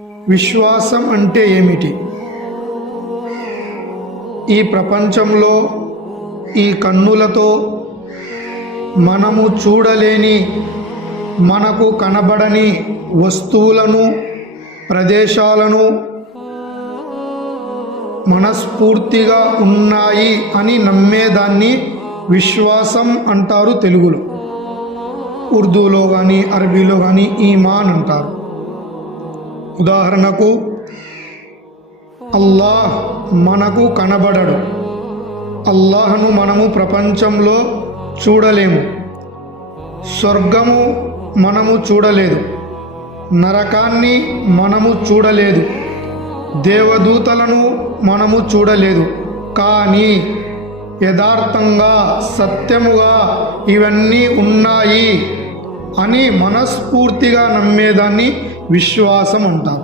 విశ్వాసం అంటే ఏమిటి? ఈ ప్రపంచంలో ఈ కన్నులతో మనము చూడలేని, మనకు కనబడని వస్తువులను, ప్రదేశాలను మనస్ఫూర్తిగా ఉన్నాయి అని నమ్మేదాన్ని విశ్వాసం అంటారు తెలుగులో. ఉర్దూలో కానీ అరబీలో కానీ ఈమాన్ అంటారు. ఉదాహరణకు, అల్లాహ్ మనకు కనబడడు. అల్లాహ్ను మనము ప్రపంచంలో చూడలేము. స్వర్గము మనము చూడలేదు. నరకాన్ని మనము చూడలేదు. దేవదూతలను మనము చూడలేదు. కానీ యథార్థంగా, సత్యముగా ఇవన్నీ ఉన్నాయి అని మనస్ఫూర్తిగా నమ్మేదాన్ని విశ్వాసం అంటారు.